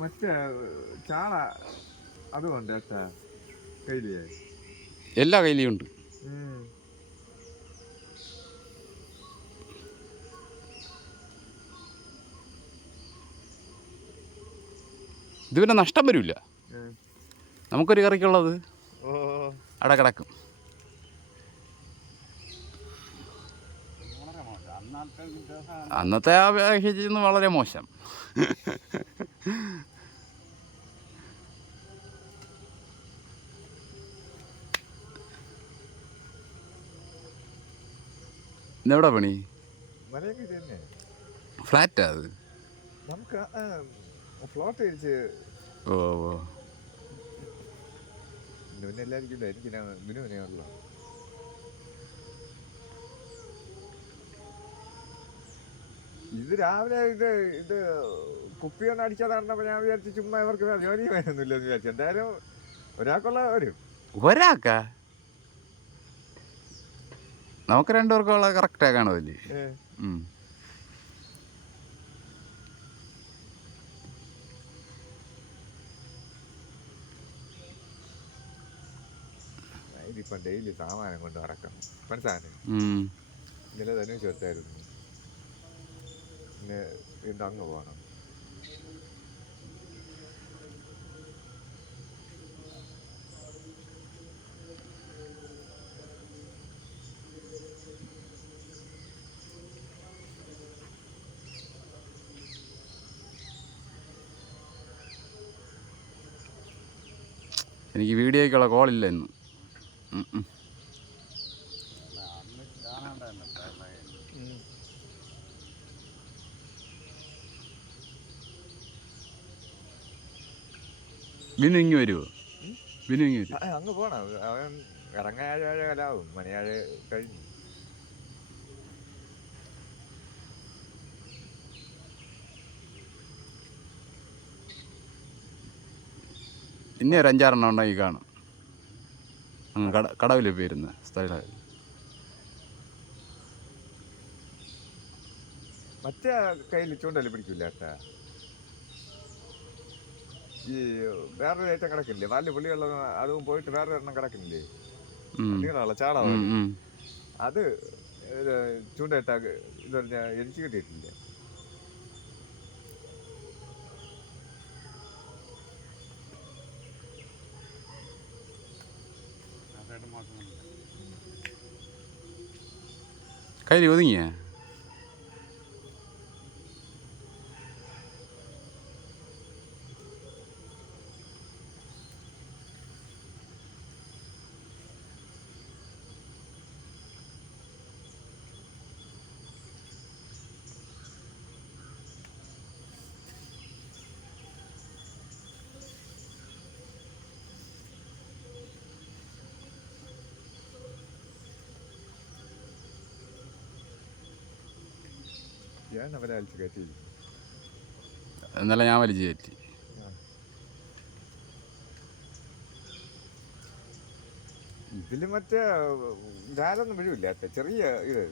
മറ്റേ ചാള അതുകൊണ്ട് അച്ഛാ കയ്യിലേ എല്ലാ കയ്യിലും ഉണ്ട്. ഇത് പിന്നെ നഷ്ടം വരില്ല. നമുക്കൊരു കറിക്കുള്ളത് അട അവിടെ കിടക്കും അന്നത്തെ അപേക്ഷിച്ച് വളരെ മോശം ഇന്നെവിടെ പണി? ഫ്ലാറ്റാ അത്? നമുക്ക് ഫ്ലോട്ട് അടിച്ച് ഓ ഓ. എല്ലാവർക്കും എനിക്ക് ഇത് രാവിലെ ഇത് ഇത് കുപ്പി ഒന്ന് അടിച്ചാൽ നടന്നപ്പോ ഞാൻ വിചാരിച്ചു ചുമ്മാ ഇവർക്ക് ജോലി വേണമെന്നില്ല എന്ന് വിചാരിച്ചു. എന്തായാലും ഒരാൾക്കുള്ള വരും ഒരാക്ക നമുക്ക് രണ്ടുപേർക്കുള്ള കറക്റ്റാ കാണുമല്ലേ. ഇതിപ്പം ഡെയിലി സാമാനം കൊണ്ട് നടക്കണം. മനസ്സിലാനെ ഉം. ഇന്നലെ തന്നെ ചേർത്തായിരുന്നു പിന്നെ വീണ്ടും അങ്ങ് പോകണം. എനിക്ക് വീഡിയോയ്ക്കുള്ള കോളില്ല ഇന്ന്. ബിനു ഇങ്ങ് വരുമോ ബിനു ഇങ്ങ് വരും അങ്ങ് പോണം. അവൻ ഇറങ്ങാഴ കാലാവും. മണിയാഴ് കഴിഞ്ഞു. ഇനി ഒരു അഞ്ചാറെണ്ണം ഉണ്ടാക്കി കാണും. അങ്ങ് കട കടവിൽ പോയിരുന്ന സ്ഥലം. മറ്റേ കയ്യിൽ ചൂണ്ടൽ പിടിക്കില്ല ഈ വേറൊരു ഐറ്റം കിടക്കില്ലേ? വലിയ പുള്ളിയുള്ള അതും പോയിട്ട് വേറെ ഒരെണ്ണം കിടക്കില്ലേ. നീളമുള്ള ചാള. അത് ചൂണ്ടയിട്ട ഇതൊരു ഇത് എനിക്ക് കിട്ടിയിട്ടില്ല? കയ്യിൽ ഒതുങ്ങിയ ഞാൻ അവരെ അലിച്ച് കയറ്റി ഇന്നലെ ഞാൻ വലിച്ചു കയറ്റി ഇതിൽ മറ്റേ ധാരൊന്നും വീഴില്ല ചെറിയ ഇത്